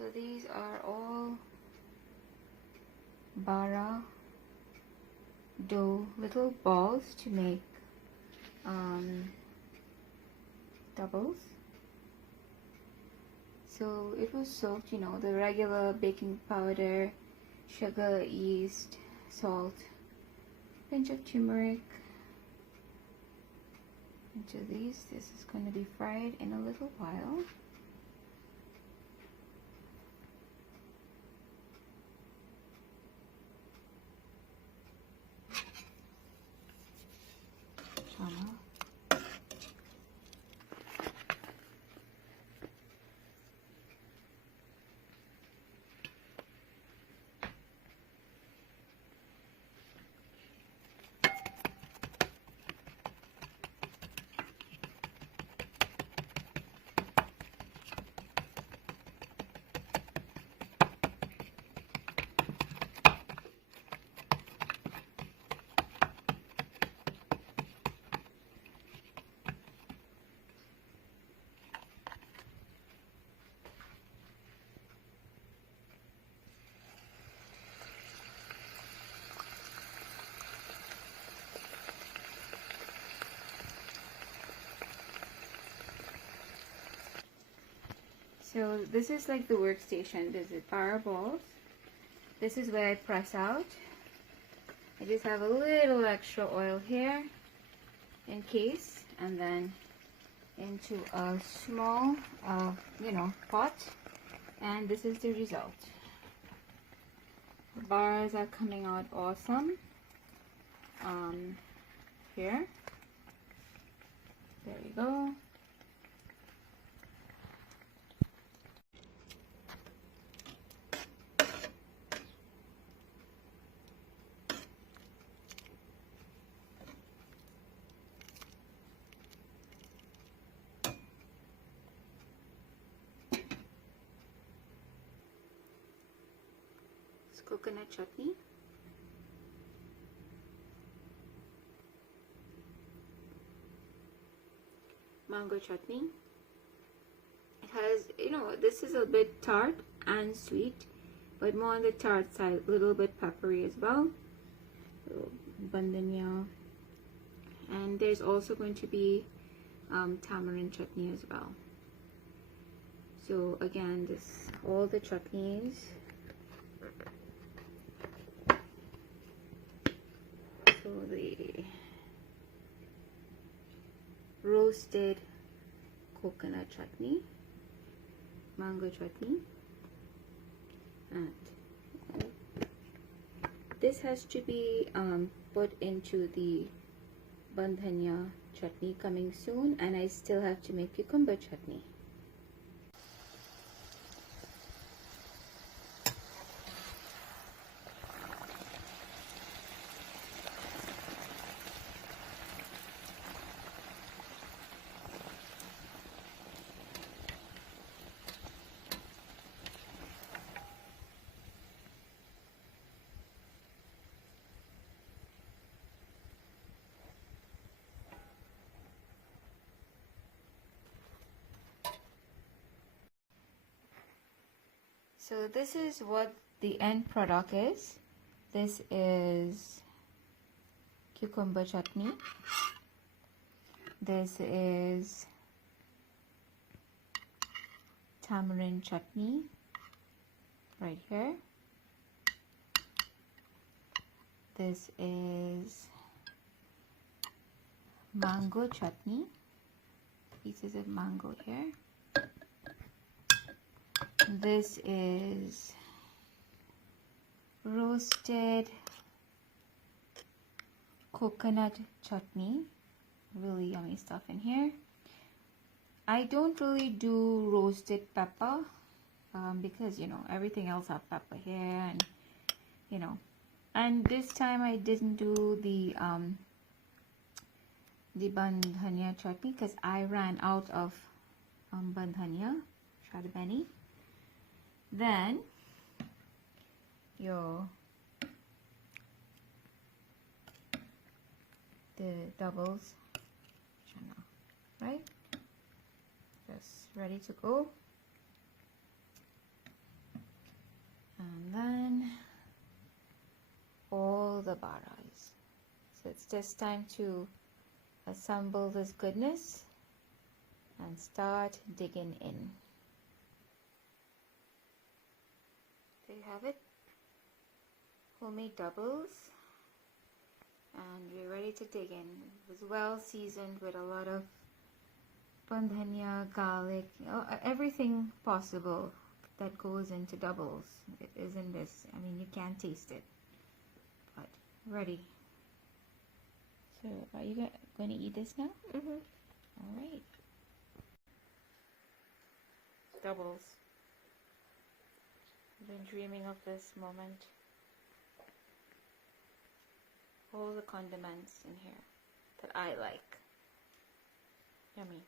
So these are all Bara dough, little balls to make doubles. So it was soaked, you know, the regular baking powder, sugar, yeast, salt, pinch of turmeric into these. This is going to be fried in a little while. Channa. So this is like the workstation. This is Bara balls. This is where I press out. I just have a little extra oil here in case, and then into a small, pot, and this is the result. The bars are coming out awesome. Here, there you go. Coconut chutney, mango chutney. It has, this is a bit tart and sweet, but more on the tart side, a little bit peppery as well. So, bandhania, and there's also going to be tamarind chutney as well. So again, all the chutneys. So the roasted coconut chutney, mango chutney, and this has to be put into the bandhania chutney coming soon, and I still have to make cucumber chutney. So this is what the end product is. This is cucumber chutney. This is tamarind chutney right here. This is mango chutney, pieces of mango here. This is roasted coconut chutney, really yummy stuff in here. I don't really do roasted pepper because everything else have pepper here, and and this time I didn't do the bandhania chutney because I ran out of bandhania, shadbani. Then the doubles, Channa, right? Just ready to go. And then all the baras. So it's just time to assemble this goodness and start digging in. There you have it. Homemade doubles. And we're ready to dig in. It was well seasoned with a lot of bandhania, garlic, everything possible that goes into doubles. It is in this. I mean, you can't taste it. But ready. So, are you going to eat this now? Mm-hmm. All right. Doubles. I've been dreaming of this moment. All the condiments in here that I like. Yummy.